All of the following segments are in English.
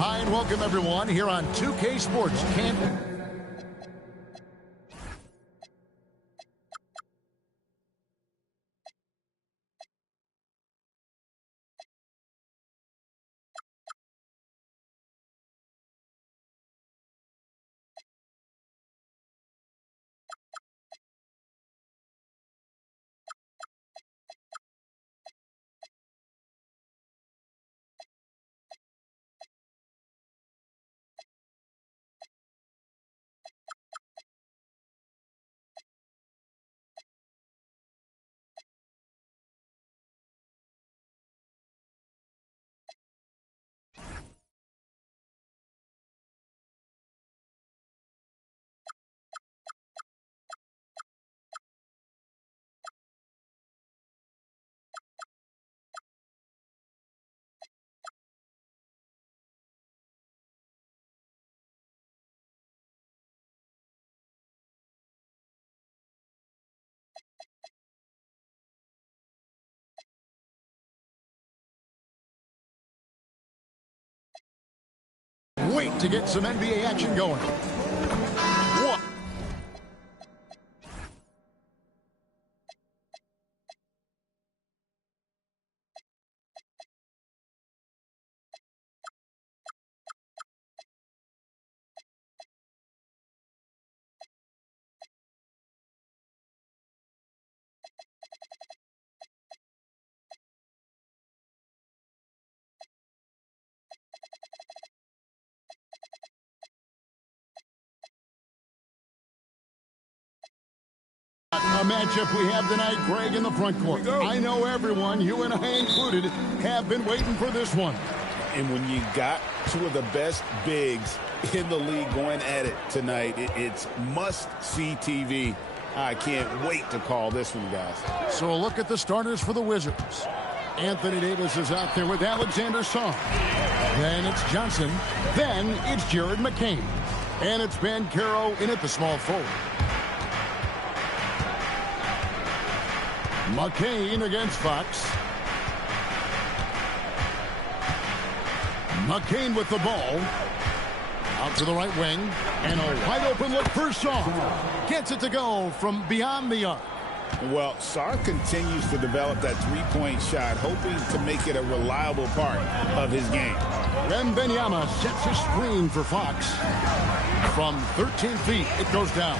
Hi, and welcome everyone here on 2K Sports Canton. Wait to get some NBA action going. One. A matchup we have tonight, Greg, in the front court. I know everyone, you and I included, have been waiting for this one. And when you got two of the best bigs in the league going at it tonight, it's must-see TV. I can't wait to call this one, guys. So a look at the starters for the Wizards. Anthony Davis is out there with Alexander Song. Then it's Johnson. Then it's Jared McCain. And it's Banchero in at the small forward. McCain against Fox. McCain with the ball. Out to the right wing. And a wide open look for Song. Gets it to go from beyond the arc. Well, Sarr continues to develop that three-point shot, hoping to make it a reliable part of his game. Wembanyama sets a screen for Fox. From 13 feet, it goes down.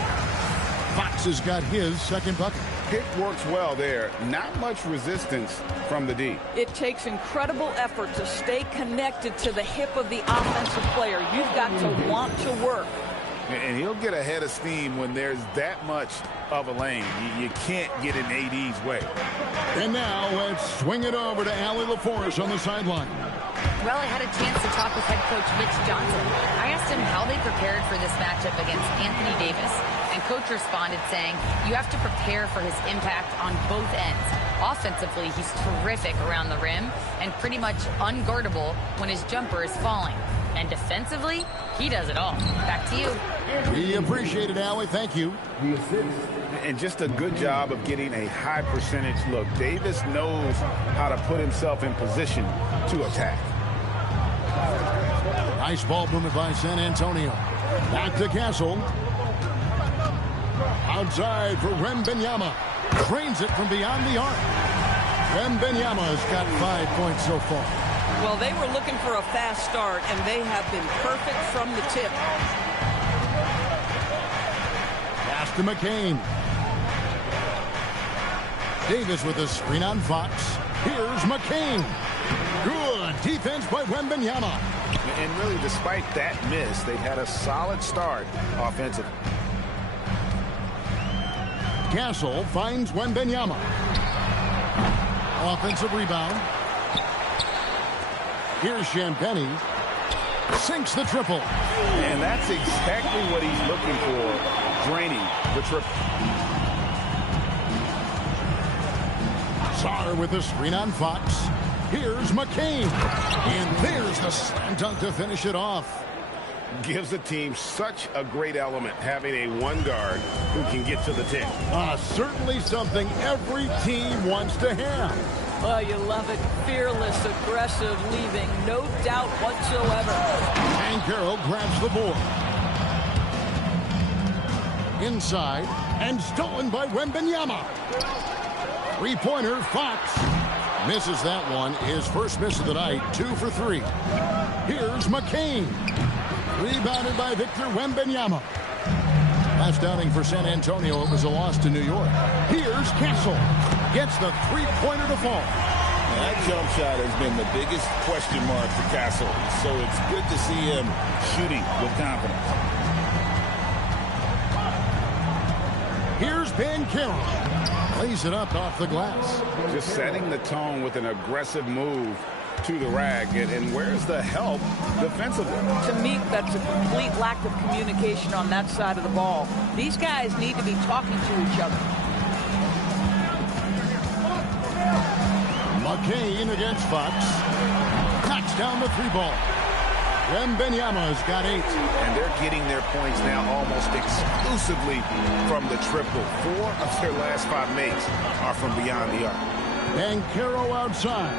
Fox has got his second bucket. Pick works well there. Not much resistance from the D. It takes incredible effort to stay connected to the hip of the offensive player. You've got to want to work. And he'll get ahead of steam when there's that much of a lane. You can't get in AD's way. And now let's swing it over to Allie LaForest on the sideline. Well, I had a chance to talk with head coach Mitch Johnson. I asked him how they prepared for this matchup against Anthony Davis. And coach responded saying, you have to prepare for his impact on both ends. Offensively, he's terrific around the rim and pretty much unguardable when his jumper is falling. And defensively, he does it all. Back to you. We appreciate it, Allie. Thank you. And just a good job of getting a high percentage look. Davis knows how to put himself in position to attack. Nice ball movement by San Antonio. Back to Castle. Outside for Wembanyama. Trains it from beyond the arc. Wembanyama's got 5 points so far. Well, they were looking for a fast start, and they have been perfect from the tip. Pass to McCain. Davis with a screen on Fox. Here's McCain. Good defense by Wembanyama. And really, despite that miss, they've had a solid start offensively. Castle finds Wembanyama. Offensive rebound. Here's Champagnie. Sinks the triple. And that's exactly what he's looking for, draining the triple. Sarr with a screen on Fox. Here's McCain. And there's the slam dunk to finish it off. Gives the team such a great element, having a one guard who can get to the tip. Certainly something every team wants to have. Oh, you love it. Fearless, aggressive, leaving no doubt whatsoever. Banchero grabs the board. Inside, and stolen by Wembanyama. Three-pointer, Fox. Misses that one. His first miss of the night, 2 for 3. Here's McCain. Rebounded by Victor Wembanyama. Last outing for San Antonio, it was a loss to New York. Here's Castle. Gets the three-pointer to fall. That jump shot has been the biggest question mark for Castle, so it's good to see him shooting with confidence. Here's Banchero. Lays it up off the glass. Just setting the tone with an aggressive move to the rack. And where's the help defensively? To me, that's a complete lack of communication on that side of the ball. These guys need to be talking to each other. McCain against Fox. Knocks down the three ball. Wembanyama's got 8. And they're getting their points now almost exclusively from the triple. 4 of their last 5 makes are from beyond the arc. Banchero outside.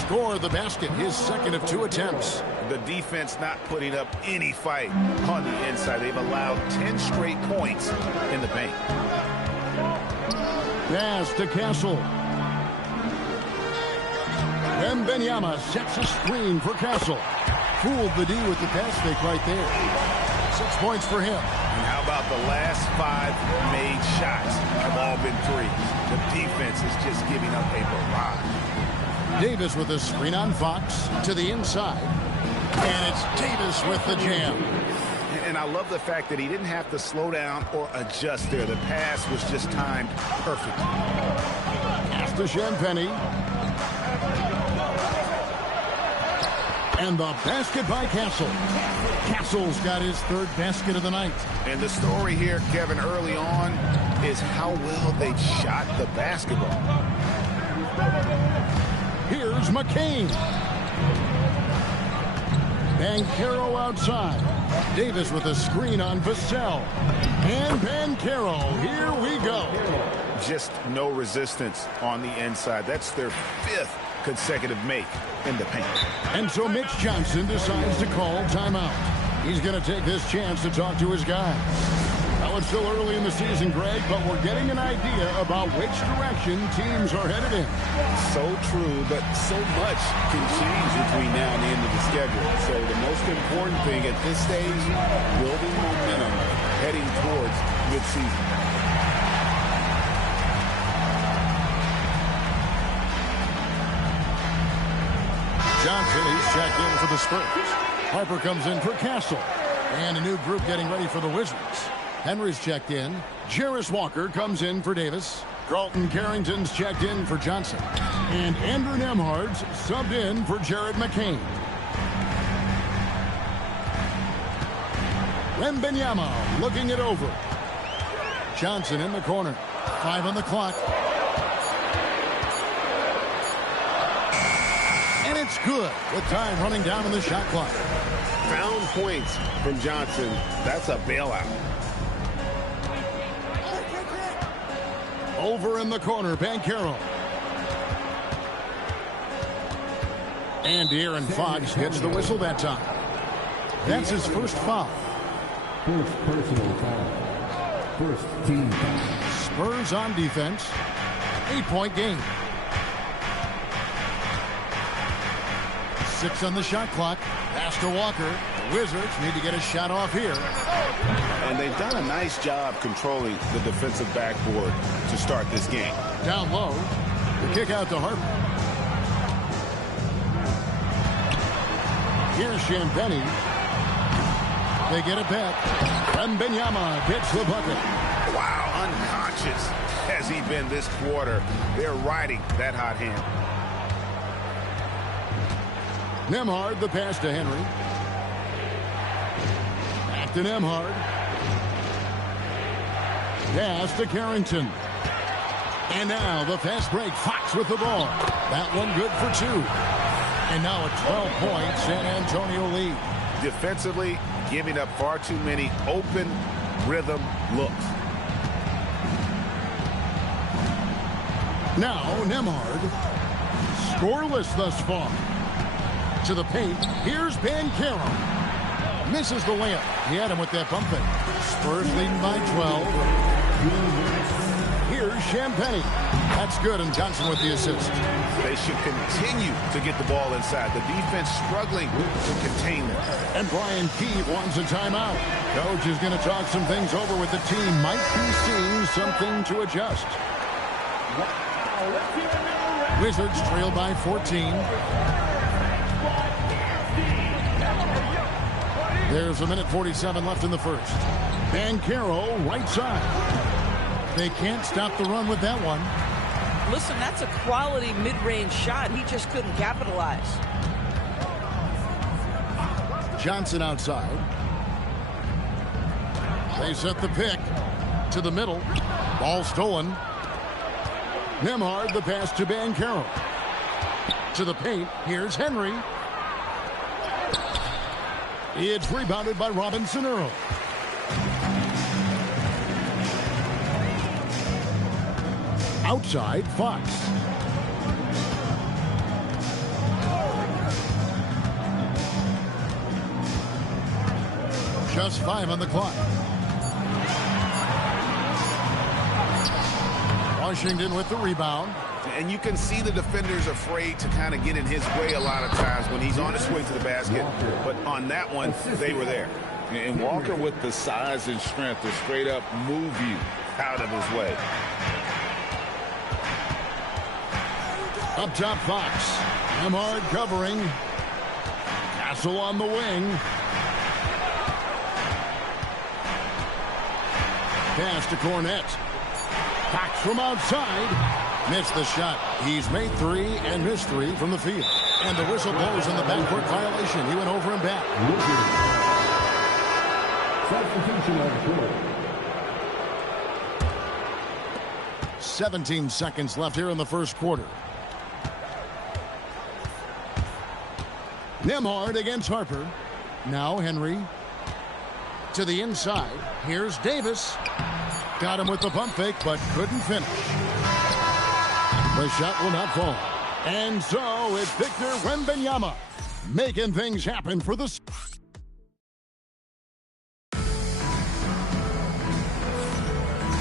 Score the basket, his second of 2 attempts. The defense not putting up any fight on the inside. They've allowed 10 straight points in the paint. Pass to Castle. Wembanyama sets a screen for Castle. Fooled the D with the pass fake right there. 6 points for him. And how about the last 5 made shots have all been threes? The defense is just giving up a barrage. Davis with a screen on Fox to the inside. And it's Davis with the jam. And I love the fact that he didn't have to slow down or adjust there. The pass was just timed perfectly. Pass to Champagnie. And the basket by Castle. Castle's got his 3rd basket of the night. And the story here, Kevin, early on is how well they shot the basketball. Here's McCain. Banchero outside. Davis with a screen on Vassell. And Banchero, here we go. Just no resistance on the inside. That's their 5th consecutive make in the paint. And so Mitch Johnson decides to call timeout. He's going to take this chance to talk to his guys. Now, it's still early in the season, Greg, but we're getting an idea about which direction teams are headed in. So true, but so much can change between now and the end of the schedule. So the most important thing at this stage, building momentum heading towards midseason. Johnson, he's checked in for the Spurs. Harper comes in for Castle. And a new group getting ready for the Wizards. Henry's checked in. Jarris Walker comes in for Davis. Carlton Carrington's checked in for Johnson. And Andrew Nembhard's subbed in for Jared McCain. Wembanyama looking it over. Johnson in the corner. 5 on the clock. And it's good with time running down on the shot clock. Found points from Johnson. That's a bailout. Over in the corner, Banchero. And De'Aaron Fox gets the whistle that time. That's his first foul. First personal foul. First team foul. Spurs on defense. 8-point game. 6 on the shot clock. Pass to Walker. The Wizards need to get a shot off here. And they've done a nice job controlling the defensive backboard to start this game. Down low. The kick out to Harper. Here's Champagnie. They get it back. Wembanyama hits the bucket. Wow, unconscious has he been this quarter. They're riding that hot hand. Nembhard, the pass to Henry. Back to Nembhard. Pass to Carrington. And now the fast break. Fox with the ball. That one good for 2. And now a 12-point San Antonio lead. Defensively, giving up far too many open rhythm looks. Now Nembhard. Scoreless thus far. To the paint. Here's Banchero. Misses the layup. He had him with that bump fake. Spurs leading by 12. Here's Champagnie. That's good, and Johnson with the assist. They should continue to get the ball inside. The defense struggling to contain them. And Brian Keefe wants a timeout. Coach is going to talk some things over with the team. Might be seeing something to adjust. Wizards trail by 14. There's 1:47 left in the first. Banchero, right side. They can't stop the run with that one. Listen, that's a quality mid-range shot. He just couldn't capitalize. Johnson outside. They set the pick to the middle. Ball stolen. Nembhard, the pass to Banchero. To the paint. Here's Henry. It's rebounded by Robinson Earl. Outside, Fox. Just 5 on the clock. Washington with the rebound. And you can see the defenders afraid to kind of get in his way a lot of times when he's on his way to the basket. But on that one, they were there. And Walker with the size and strength to straight up move you out of his way. Up top, Fox. Nembhard covering. Castle on the wing. Pass to Cornette. Fox from outside. Missed the shot. He's made 3 and missed 3 from the field. And the whistle blows on the backcourt violation. He went over and back. Substitution on the court. 17 seconds left here in the first quarter. Nembhard against Harper. Now Henry. To the inside. Here's Davis. Got him with the pump fake, but couldn't finish. The shot will not fall. And so it's Victor Wembanyama making things happen for the...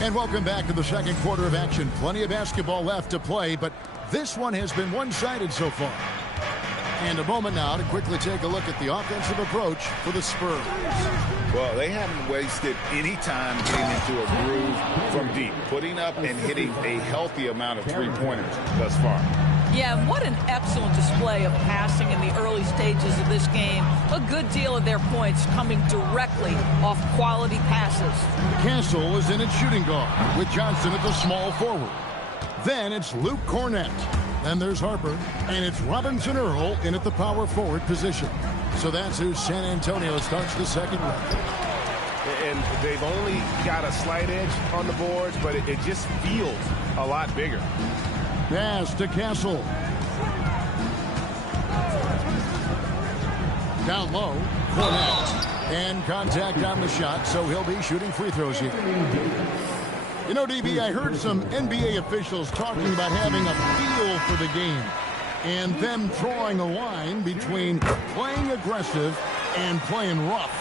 And welcome back to the second quarter of action. Plenty of basketball left to play, but this one has been one-sided so far. And a moment now to quickly take a look at the offensive approach for the Spurs. Well, they haven't wasted any time getting into a groove from deep, putting up and hitting a healthy amount of three-pointers thus far. Yeah, what an excellent display of passing in the early stages of this game. A good deal of their points coming directly off quality passes. Castle is in at shooting guard with Johnson at the small forward. Then it's Luke Cornette. Then there's Harper, and it's Robinson Earl in at the power forward position. So that's who San Antonio starts the second round. And they've only got a slight edge on the boards, but it just feels a lot bigger. Pass to Castle. Down low, Cornette. And contact on the shot, so he'll be shooting free throws here. You know, DB, I heard some NBA officials talking about having a feel for the game and them drawing a line between playing aggressive and playing rough.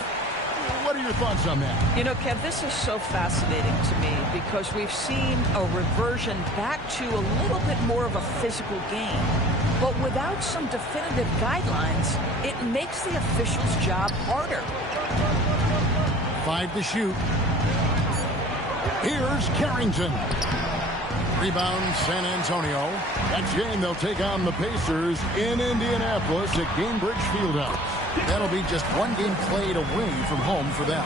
What are your thoughts on that? You know, Kev, this is so fascinating to me because we've seen a reversion back to a little bit more of a physical game. But without some definitive guidelines, it makes the officials' job harder. 5 to shoot. Here's Carrington. Rebound San Antonio. Next game they'll take on the Pacers in Indianapolis at Gainbridge Fieldhouse. That'll be just one game played away from home for them.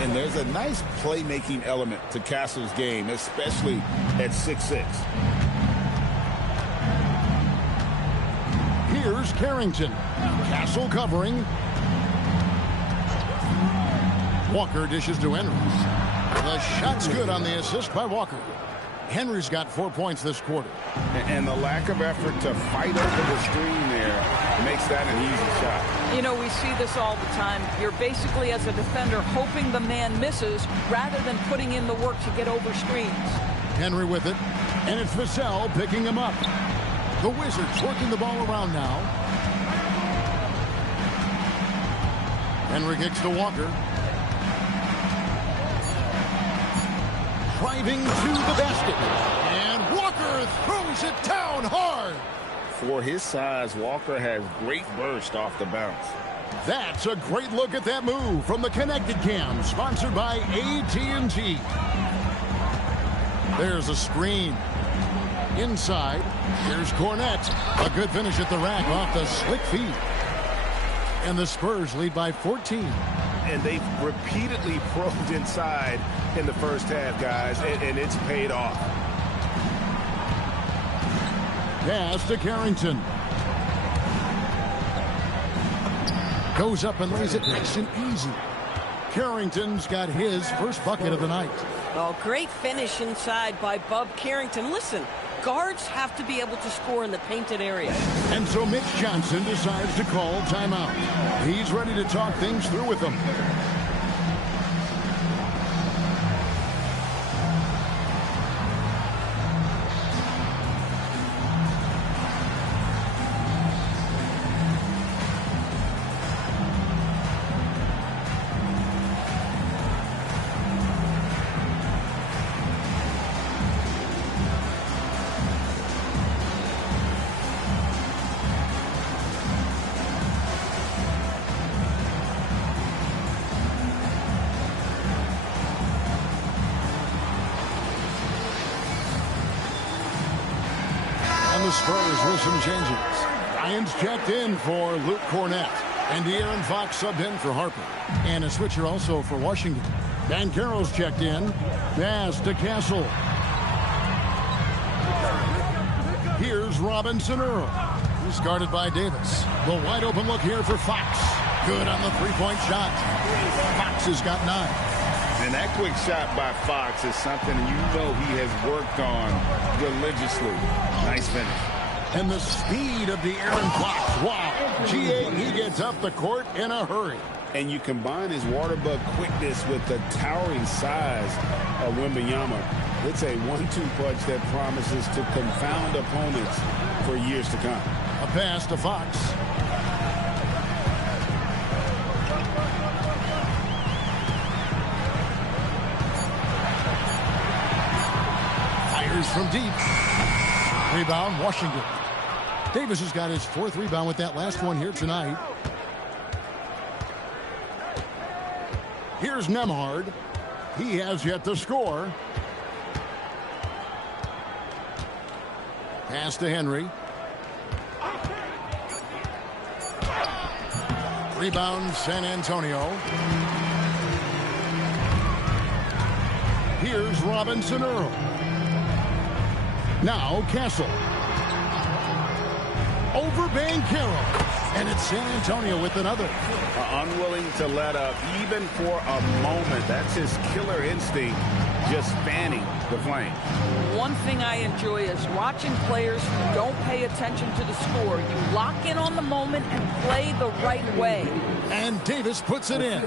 And there's a nice playmaking element to Castle's game, especially at 6'6". Here's Carrington. Castle covering. Walker dishes to Henry. The shot's good on the assist by Walker. Henry's got 4 points this quarter. And the lack of effort to fight over the screen there makes that an easy shot. You know, we see this all the time. You're basically, as a defender, hoping the man misses rather than putting in the work to get over screens. Henry with it. And it's Vassell picking him up. The Wizards working the ball around now. Henry kicks to Walker. Driving to the basket. And Walker throws it down hard. For his size, Walker has great burst off the bounce. That's a great look at that move from the Connected Cam, sponsored by AT&T. There's a screen. Inside, here's Cornette. A good finish at the rack off the slick feet. And the Spurs lead by 14. And they've repeatedly probed inside in the first half, guys, and it's paid off. Pass to Carrington. Goes up and lays it nice and easy. Carrington's got his first bucket of the night. Oh, great finish inside by Bub Carrington. Listen, guards have to be able to score in the painted area. And so Mitch Johnson decides to call timeout. He's ready to talk things through with them. The Spurs with some changes. Ryan's checked in for Luke Cornette. And De'Aaron Fox subbed in for Harper. And a switcher also for Washington. Banchero's checked in. Pass to Castle. Here's Robinson Earl. He's guarded by Davis. The wide open look here for Fox. Good on the three-point shot. Fox has got 9. And that quick shot by Fox is something you know he has worked on religiously. Nice finish. And the speed of De'Aaron Fox. Wow. GA, he gets up the court in a hurry. And you combine his water bug quickness with the towering size of Wembanyama. It's a 1-2 punch that promises to confound opponents for years to come. A pass to Fox. Fires from deep. Rebound, Washington. Davis has got his 4th rebound with that last one here tonight. Here's Nembhard. He has yet to score. Pass to Henry. Rebound, San Antonio. Here's Robinson Earl. Now Castle. Over Banchero. And it's San Antonio with another. Unwilling to let up even for a moment. That's his killer instinct, just fanning the flame. One thing I enjoy is watching players who don't pay attention to the score. You lock in on the moment and play the right way. And Davis puts it in.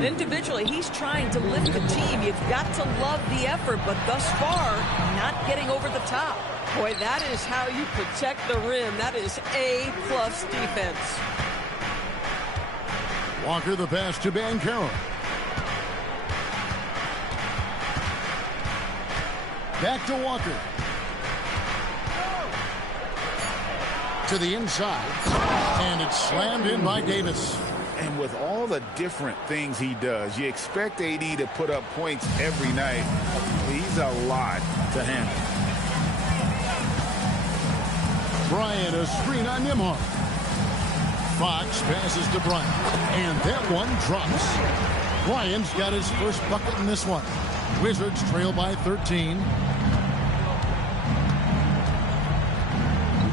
Individually, he's trying to lift the team. You've got to love the effort, but thus far, not getting over the top. Boy, that is how you protect the rim. That is A+ defense. Walker the pass to Banchero. Back to Walker. To the inside. And it's slammed in by Davis. And with all the different things he does, you expect AD to put up points every night. He's a lot to handle. Bryant, a screen on Nembhard. Fox passes to Bryant. And that one drops. Bryant's got his first bucket in this one. Wizards trail by 13.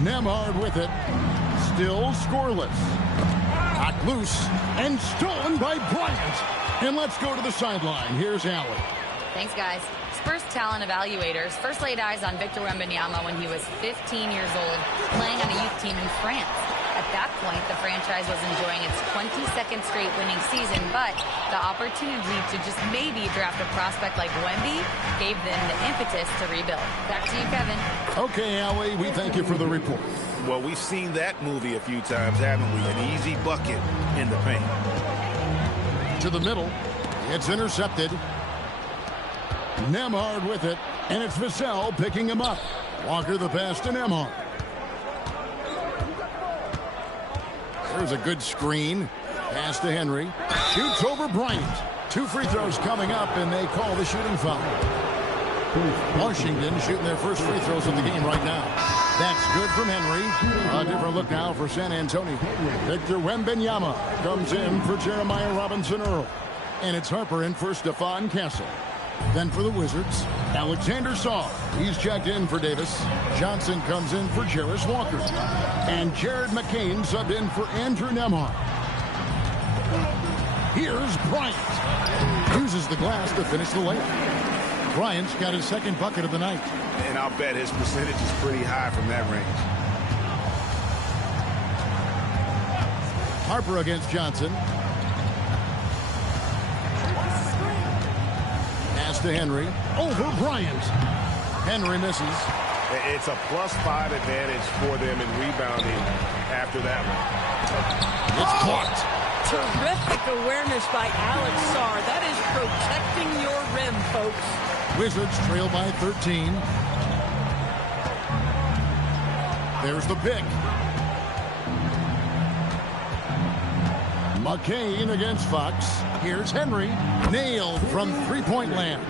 Nembhard with it. Still scoreless. Knocked loose and stolen by Bryant. And let's go to the sideline. Here's Allen. Thanks, guys. Spurs talent evaluators first laid eyes on Victor Wembanyama when he was 15 years old, playing on a youth team in France. At that point, the franchise was enjoying its 22nd straight winning season, but the opportunity to just maybe draft a prospect like Wemby gave them the impetus to rebuild. Back to you, Kevin. Okay, Allie, we thank you for the report. Well, we've seen that movie a few times, haven't we? An easy bucket in the paint. To the middle. It's intercepted. Nembhard with it, and it's Vassell picking him up. Walker the pass to Nembhard. There's a good screen. Pass to Henry. Shoots over Bryant. 2 free throws coming up, and they call the shooting foul. Washington shooting their first free throws of the game right now. That's good from Henry. A different look now for San Antonio. Victor Wembanyama comes in for Jeremiah Robinson-Earl. And it's Harper in for Stephon Castle. Then for the Wizards, Alexander Sarr. He's checked in for Davis. Johnson comes in for Jarris Walker. And Jared McCain subbed in for Andrew Nembhard. Here's Bryant. Uses the glass to finish the layup. Bryant's got his second bucket of the night. And I'll bet his percentage is pretty high from that range. Harper against Johnson. Pass to Henry. Over Bryant. Henry misses. It's a +5 advantage for them in rebounding after that one. It's blocked. Terrific awareness by Alex Sarr. That is protecting your rim, folks. Wizards trail by 13. There's the pick. McCain against Fox. Here's Henry. Nailed from three-point land.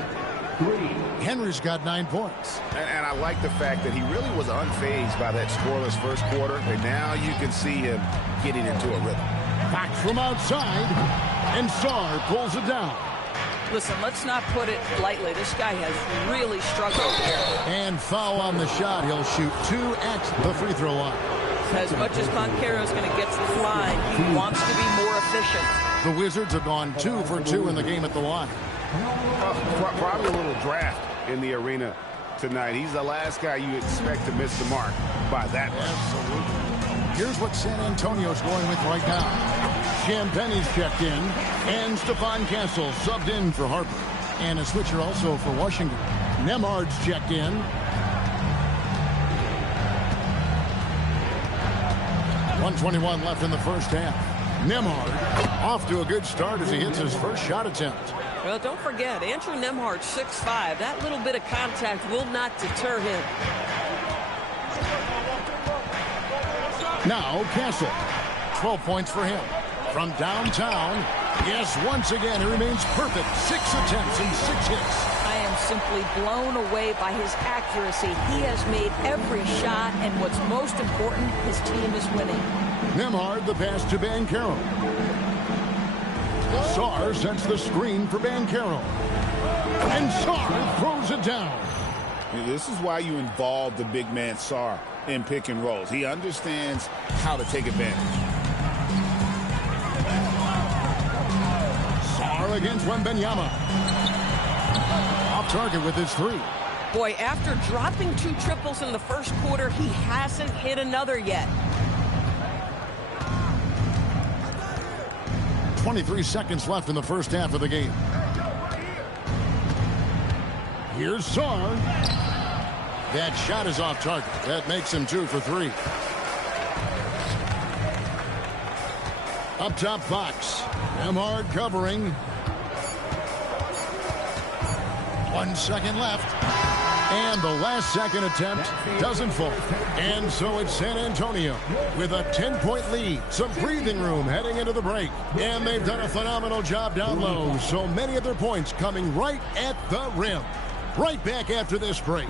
Henry's got 9 points. And I like the fact that he really was unfazed by that scoreless first quarter. And now you can see him getting into a rhythm. Fox from outside. And Sarr pulls it down. Listen, let's not put it lightly. This guy has really struggled here. And foul on the shot. He'll shoot 2 at the free throw line. As much as Banchero's going to get to the line, he wants to be more efficient. The Wizards have gone 2 for 2 in the game at the line. Probably a little draft in the arena tonight. He's the last guy you expect to miss the mark by that much. Absolutely. Here's what San Antonio's going with right now. Champagne's checked in, and Stephon Castle subbed in for Harper. And a switcher also for Washington. Nembhard's checked in. .121 left in the first half. Nembhard off to a good start as he hits his first shot attempt. Well, don't forget, Andrew Nembhard, 6'5". That little bit of contact will not deter him. Now Castle. 12 points for him. From downtown, yes, once again, he remains perfect. 6 attempts and 6 hits. I am simply blown away by his accuracy. He has made every shot, and what's most important, his team is winning. Nembhard, the pass to Banchero. Sarr sets the screen for Banchero. And Sarr throws it down. This is why you involve the big man Sarr in pick and rolls. He understands how to take advantage. Sarr against Wembanyama. Off target with his 3. Boy, after dropping 2 triples in the first quarter, he hasn't hit another yet. 23 seconds left in the first half of the game. Here's Sarr. That shot is off target. That makes him 2 for 3. Up top, Fox. Nembhard covering. 1 second left. And the last second attempt doesn't fall. And so it's San Antonio with a 10-point lead. Some breathing room heading into the break. And they've done a phenomenal job down low. So many of their points coming right at the rim. Right back after this break.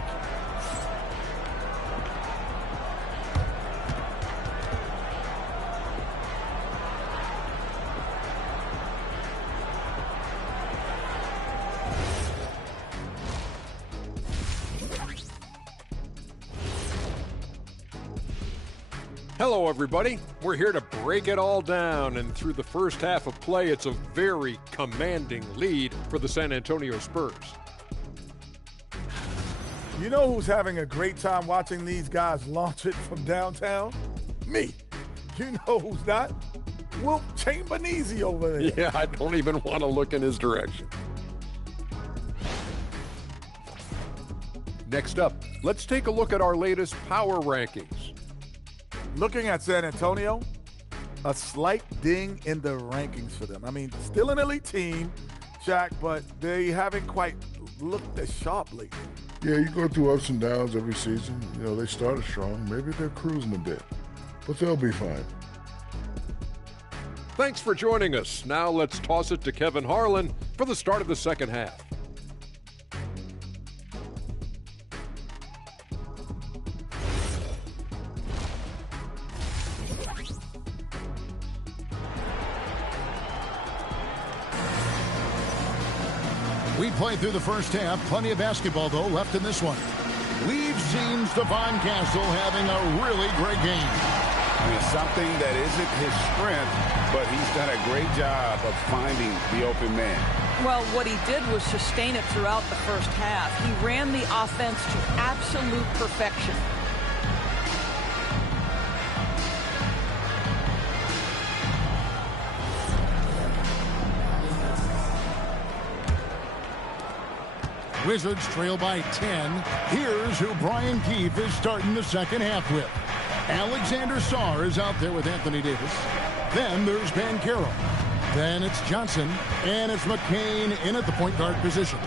Hello, everybody. We're here to break it all down, and through the first half of play, it's a very commanding lead for the San Antonio Spurs. You know who's having a great time watching these guys launch it from downtown? Me. You know who's not? Wilt Chamberlain over there. Yeah, I don't even want to look in his direction. Next up, let's take a look at our latest power rankings. Looking at San Antonio, a slight ding in the rankings for them. I mean, still an elite team, Jack, but they haven't quite looked as sharp lately. Yeah, you go through ups and downs every season. You know, they started strong. Maybe they're cruising a bit, but they'll be fine. Thanks for joining us. Now let's toss it to Kevin Harlan for the start of the second half. We played through the first half. Plenty of basketball, though, left in this one. We've seen Stephon Castle having a really great game. I mean, something that isn't his strength, but he's done a great job of finding the open man. Well, what he did was sustain it throughout the first half. He ran the offense to absolute perfection. Wizards trail by 10. Here's who Brian Keefe is starting the second half with. Alexander Sarr is out there with Anthony Davis. Then there's Banchero. Then it's Johnson. And it's McCain in at the point guard position.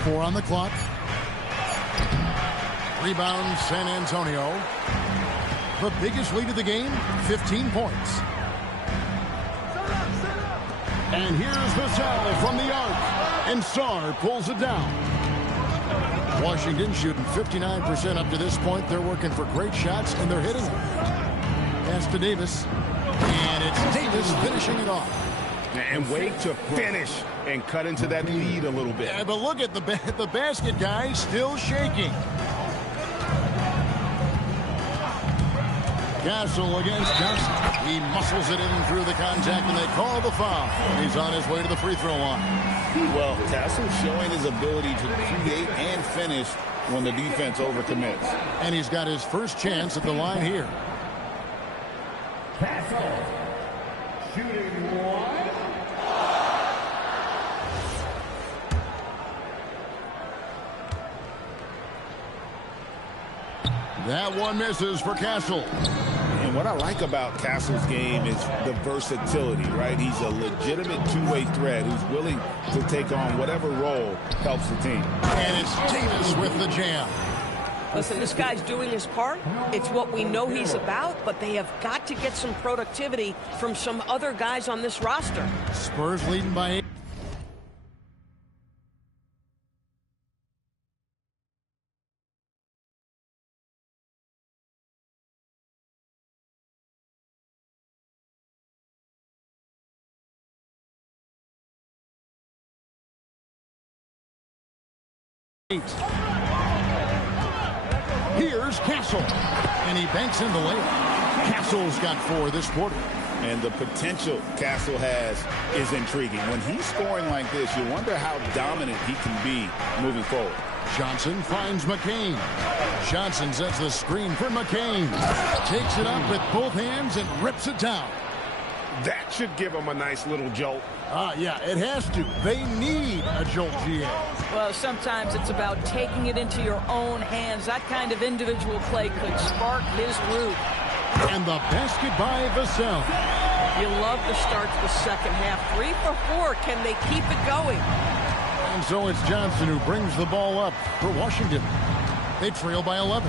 4 on the clock. Rebound San Antonio. The biggest lead of the game, 15 points. And here's Vassell from the arc. And Sarr pulls it down. Washington shooting 59% up to this point. They're working for great shots, and they're hitting them. Pass to Davis. And it's Davis finishing it off. And wait to finish and cut into that lead a little bit. Yeah, but look at the basket guy still shaking. Castle against Johnson. He muscles it in through the contact, and they call the foul. He's on his way to the free throw line. Well, Castle showing his ability to create and finish when the defense overcommits. And he's got his first chance at the line here. Castle, shooting one. That one misses for Castle. And what I like about Castle's game is the versatility, right? He's a legitimate two-way threat who's willing to take on whatever role helps the team. And it's Davis with the jam. Listen, this guy's doing his part. It's what we know he's about, but they have got to get some productivity from some other guys on this roster. Spurs leading by 8. Here's Castle, and he banks in the layup. Castle's got 4 this quarter. And the potential Castle has is intriguing. When he's scoring like this, you wonder how dominant he can be moving forward. Johnson finds McCain. Johnson sets the screen for McCain. Takes it up with both hands and rips it down. That should give him a nice little jolt. Yeah, it has to. They need a jolt, GA. Well, sometimes it's about taking it into your own hands. That kind of individual play could spark his groove. And the basket by Vassell. You love the start to the second half. 3 for 4. Can they keep it going? And so it's Johnson who brings the ball up for Washington. They trail by 11.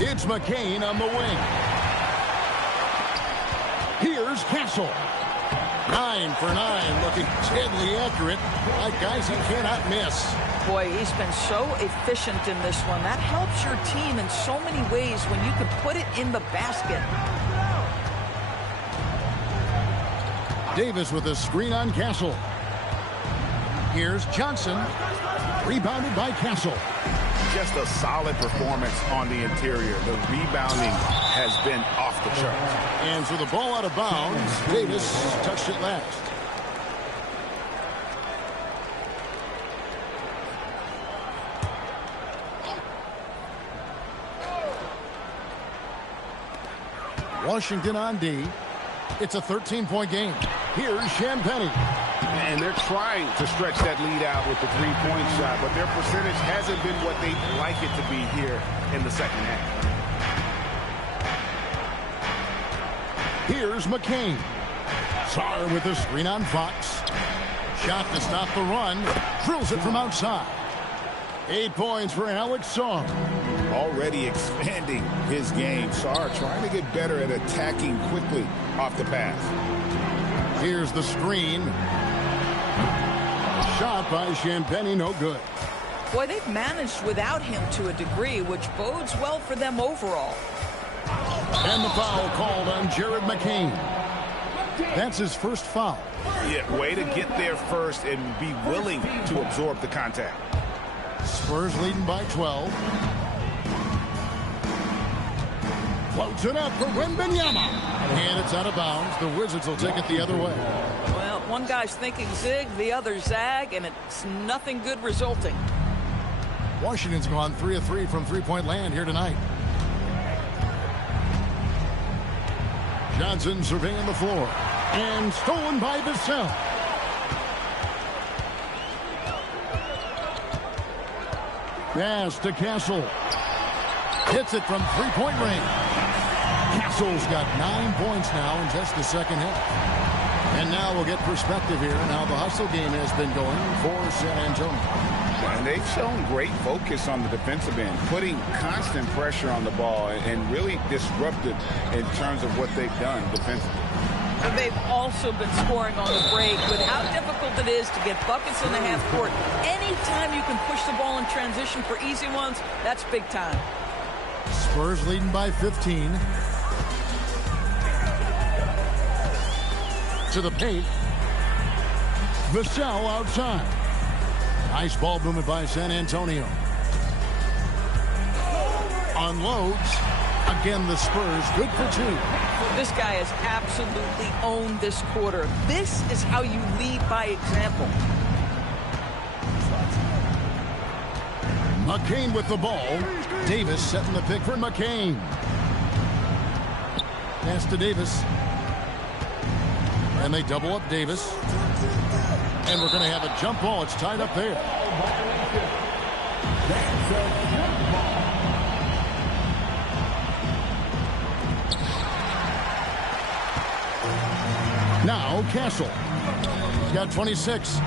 It's McCain on the wing. Here's Castle. 9 for 9, looking deadly accurate. Like guys he cannot miss. Boy, he's been so efficient in this one. That helps your team in so many ways when you can put it in the basket. Davis with a screen on Castle. Here's Johnson. Rebounded by Castle. Just a solid performance on the interior. The rebounding has been off the charts. And so the ball out of bounds. Davis touched it last. Washington on D. It's a 13-point game. Here's Champagnie. And they're trying to stretch that lead out with the three-point shot, but their percentage hasn't been what they'd like it to be here in the second half. Here's McCain. Sarr with a screen on Fox. Shot to stop the run. Drills it from outside. 8 points for Alex Sarr. Already expanding his game. Sarr trying to get better at attacking quickly off the pass. Here's the screen. Shot by Champagnie, no good. Boy, they've managed without him to a degree, which bodes well for them overall. And the foul called on Jared McCain. That's his first foul. Yeah, way to get there first and be willing to absorb the contact. Spurs leading by 12. Floats it up for Wembanyama. And it's out of bounds. The Wizards will take it the other way. Well, one guy's thinking zig, the other zag, and it's nothing good resulting. Washington's gone 3 of 3 from three-point land here tonight. Johnson surveying the floor. And stolen by Vassell. Pass to Castle. Hits it from three-point range. Castle's got 9 points now in just the second half. And now we'll get perspective here on how the hustle game has been going for San Antonio. And they've shown great focus on the defensive end, putting constant pressure on the ball and really disruptive in terms of what they've done defensively. And they've also been scoring on the break with how difficult it is to get buckets in the half court. Anytime you can push the ball in transition for easy ones, that's big time. Spurs leading by 15. To the paint. Vassell outside. Nice ball movement by San Antonio. Unloads. Again, the Spurs good for 2. This guy has absolutely owned this quarter. This is how you lead by example. McCain with the ball. Davis setting the pick for McCain. Pass to Davis. And they double up Davis. And we're going to have a jump ball. It's tied up there. Now Castle. He's got 26.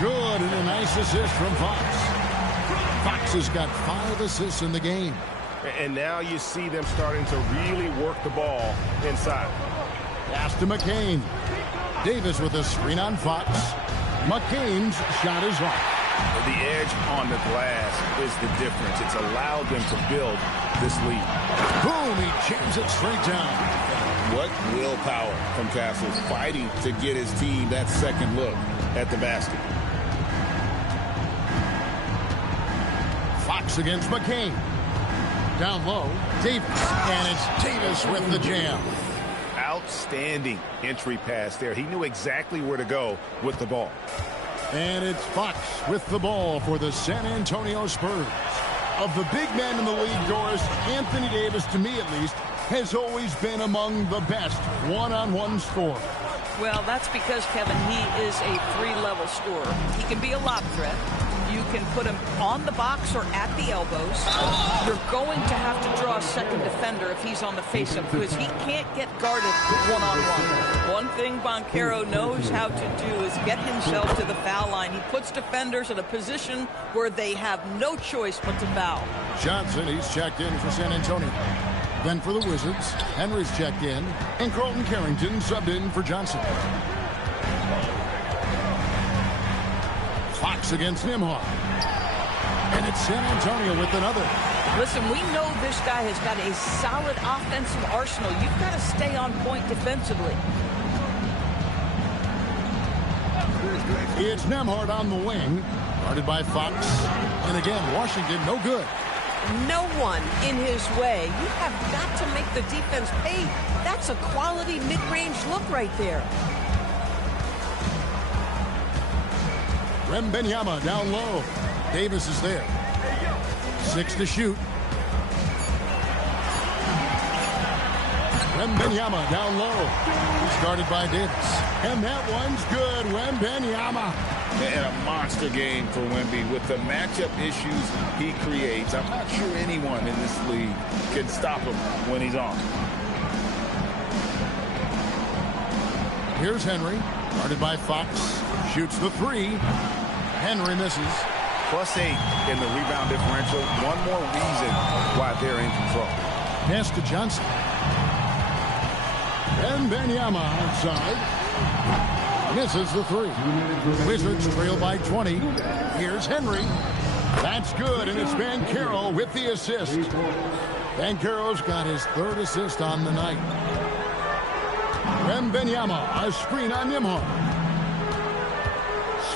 Good, and a nice assist from Fox. Fox has got 5 assists in the game. And now you see them starting to really work the ball inside. Pass to McCain. Davis with a screen on Fox. McCain's shot is off. The edge on the glass is the difference. It's allowed them to build this lead. Boom, he jams it straight down. What willpower from Castle, fighting to get his team that second look at the basket. Fox against McCain. Down low, Davis. And it's Davis with the jam. Outstanding entry pass there. He knew exactly where to go with the ball. And it's Fox with the ball for the San Antonio Spurs. Of the big men in the league, Doris, Anthony Davis, to me at least, has always been among the best one-on-one scorers. Well, that's because, Kevin, he is a 3-level scorer. He can be a lob threat. You can put him on the box or at the elbows. You're going to have to draw a second defender if he's on the face-up because he can't get guarded one-on-one. One thing Banchero knows how to do is get himself to the foul line. He puts defenders in a position where they have no choice but to foul. Johnson, he's checked in for San Antonio. Then for the Wizards, Henry's checked in, and Carlton Carrington subbed in for Johnson. Fox against Nembhard. And it's San Antonio with another. Listen, we know this guy has got a solid offensive arsenal. You've got to stay on point defensively. It's Nembhard on the wing, guarded by Fox. And again, Washington no good. No one in his way. You have got to make the defense pay. That's a quality mid-range look right there. Wembanyama down low. Davis is there. 6 to shoot. Wembanyama down low. He's guarded by Davis. And that one's good. Wembanyama. And a monster game for Wemby. With the matchup issues he creates, I'm not sure anyone in this league can stop him when he's on. Here's Henry, guarded by Fox. Shoots the three. Henry misses. +8 in the rebound differential. One more reason why they're in control. Pass to Johnson. And Wembanyama outside. Misses the three. Wizards trail by 20. Here's Henry. That's good, and it's Banchero with the assist. Banchero's got his third assist on the night. Wembanyama, a screen on Nembhard.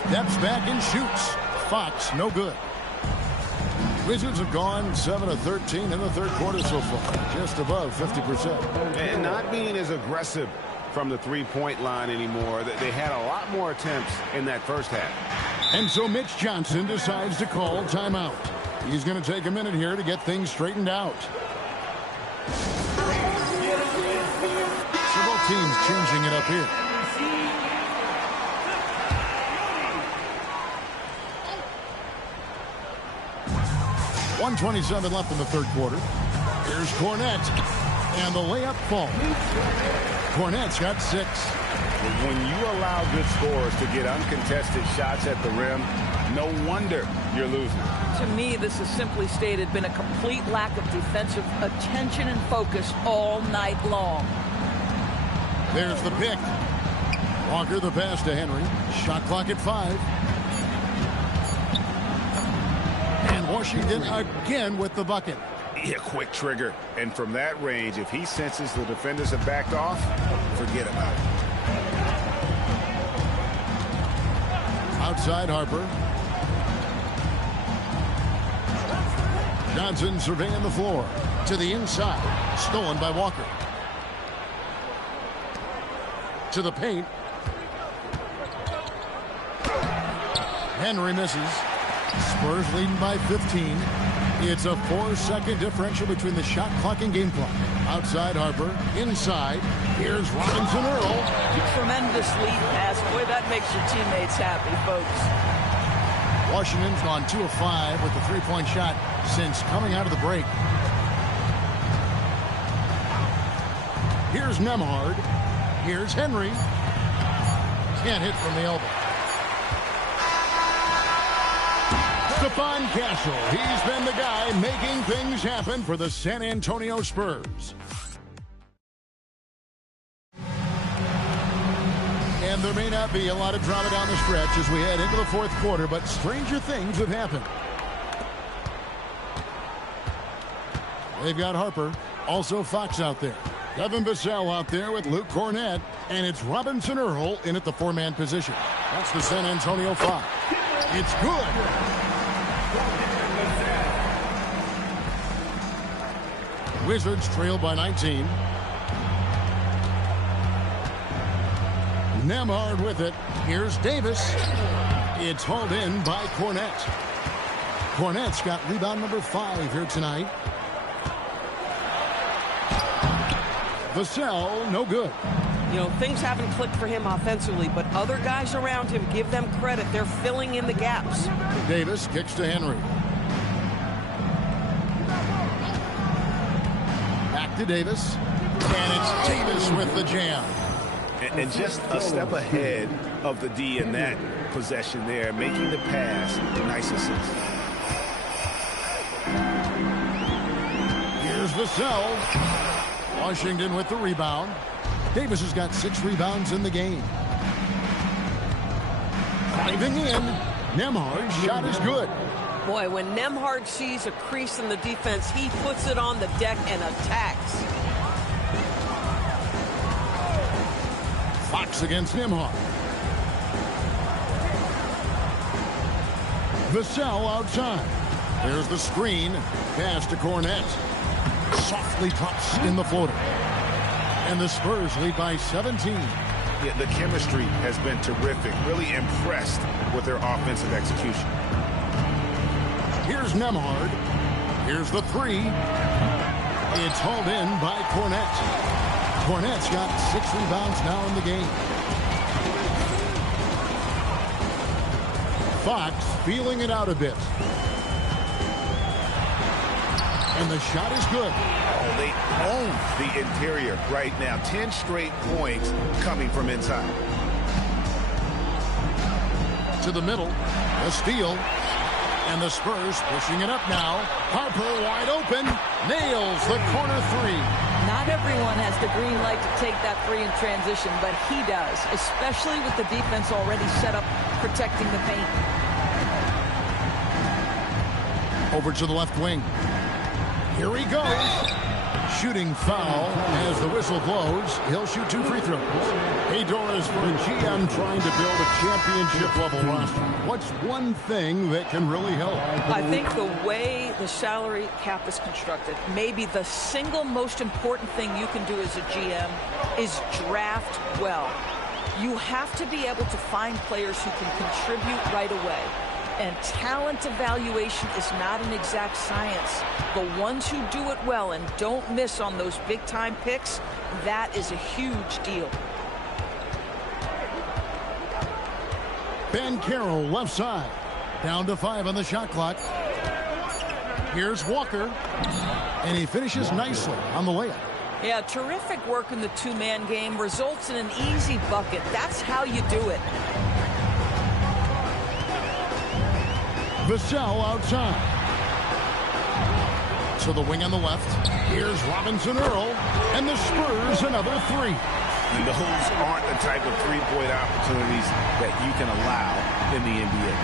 Steps back and shoots. Fox, no good. Wizards have gone 7 of 13 in the third quarter so far, just above 50%. And not being as aggressive from the three-point line anymore. They had a lot more attempts in that first half. And so Mitch Johnson decides to call timeout. He's going to take a minute here to get things straightened out. Several teams changing it up here. .127 left in the third quarter. Here's Kornet. And the layup falls. Kornet's got 6. When you allow good scorers to get uncontested shots at the rim, no wonder you're losing. To me, this has simply stated been a complete lack of defensive attention and focus all night long. There's the pick. Walker the pass to Henry. Shot clock at 5. And Washington again with the bucket. Yeah, quick trigger. And from that range, if he senses the defenders have backed off, forget about it. Outside Harper. Johnson surveying the floor. To the inside. Stolen by Walker. To the paint. Henry misses. Spurs leading by 15. It's a 4-second differential between the shot clock and game clock. Outside Harper. Inside. Here's Robinson Earl. Tremendous lead pass. Boy, that makes your teammates happy, folks. Washington's gone 2 of 5 with the three-point shot since coming out of the break. Here's Nembhard. Here's Henry. Can't hit from the elbow. Stephon Castle. He's been the guy making things happen for the San Antonio Spurs. And there may not be a lot of drama down the stretch as we head into the fourth quarter, but stranger things have happened. They've got Harper, also Fox out there. Devin Vassell out there with Luke Kornet, and it's Robinson Earl in at the 4-man position. That's the San Antonio 5. It's good. Wizards trail by 19. Nembhard with it. Here's Davis. It's hauled in by Kornet. Kornet's got rebound number 5 here tonight. Vassell, no good. You know, things haven't clicked for him offensively, but other guys around him, give them credit. They're filling in the gaps. Davis kicks to Henry. Back to Davis. And it's Davis with the jam. And just a step ahead of the D in that possession there, making the pass. Nice assist. Here's Vassell. Washington with the rebound. Davis has got 6 rebounds in the game. Driving in. Nembhard's shot is good. Boy, when Nembhard sees a crease in the defense, he puts it on the deck and attacks. Fox against Nembhard. Vassell outside. There's the screen. Pass to Kornet. Softly drops in the floater. And the Spurs lead by 17. Yeah, the chemistry has been terrific. Really impressed with their offensive execution. Here's Nembhard. Here's the 3. It's hauled in by Kornet. Cornette's got 6 rebounds now in the game. Fox feeling it out a bit. And the shot is good. Oh, they own the interior right now. 10 straight points coming from inside. To the middle. A steal. And the Spurs pushing it up now. Harper wide open. Nails the corner 3. Not everyone has the green light to take that 3 in transition, but he does, especially with the defense already set up protecting the paint. Over to the left wing. Here he goes. Shooting foul as the whistle blows. He'll shoot 2 free throws. Hey, Doris, for a GM trying to build a championship-level roster, what's one thing that can really help? I think the way the salary cap is constructed, maybe the single most important thing you can do as a GM is draft well. You have to be able to find players who can contribute right away. And talent evaluation is not an exact science. The ones who do it well and don't miss on those big-time picks, that is a huge deal. Banchero left side. Down to 5 on the shot clock. Here's Walker. And he finishes nicely on the layup. Yeah, terrific work in the 2-man game results in an easy bucket. That's how you do it. Vassell outside. To the wing on the left. Here's Robinson Earl. And the Spurs another 3. And those aren't the type of three-point opportunities that you can allow in the NBA.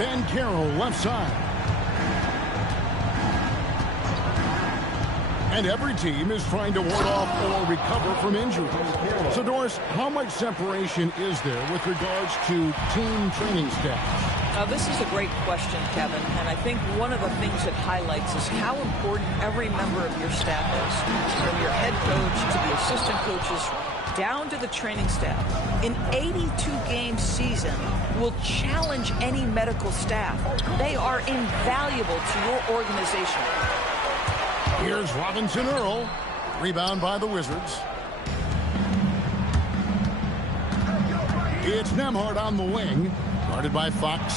Banchero left side. And every team is trying to ward off or recover from injury. So, Doris, how much separation is there with regards to team training staff? This is a great question, Kevin, and I think one of the things it highlights is how important every member of your staff is, from your head coach to the assistant coaches, down to the training staff. An 82-game season will challenge any medical staff. They are invaluable to your organization. Here's Robinson Earl. Rebound by the Wizards. It's Nembhard on the wing. Guarded by Fox.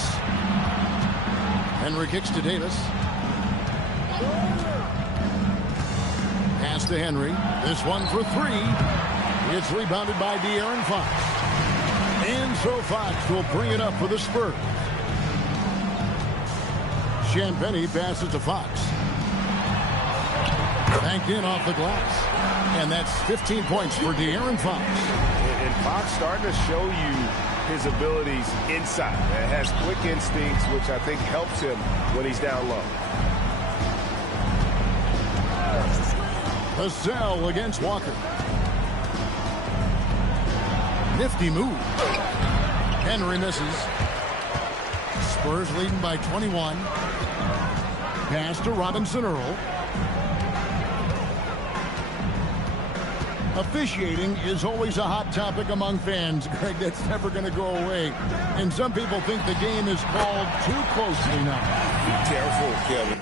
Henry kicks to Davis. Pass to Henry. This one for 3. It's rebounded by De'Aaron Fox. And so Fox will bring it up for the Spurs. Champagnie passes to Fox. Banked in off the glass. And that's 15 points for De'Aaron Fox. And Fox starting to show you his abilities inside. It has quick instincts, which I think helps him when he's down low. Vassell against Walker. Nifty move. Henry misses. Spurs leading by 21. Pass to Robinson Earl. Officiating is always a hot topic among fans, Greg. That's never going to go away. And some people think the game is called too closely now. Be careful, Kevin.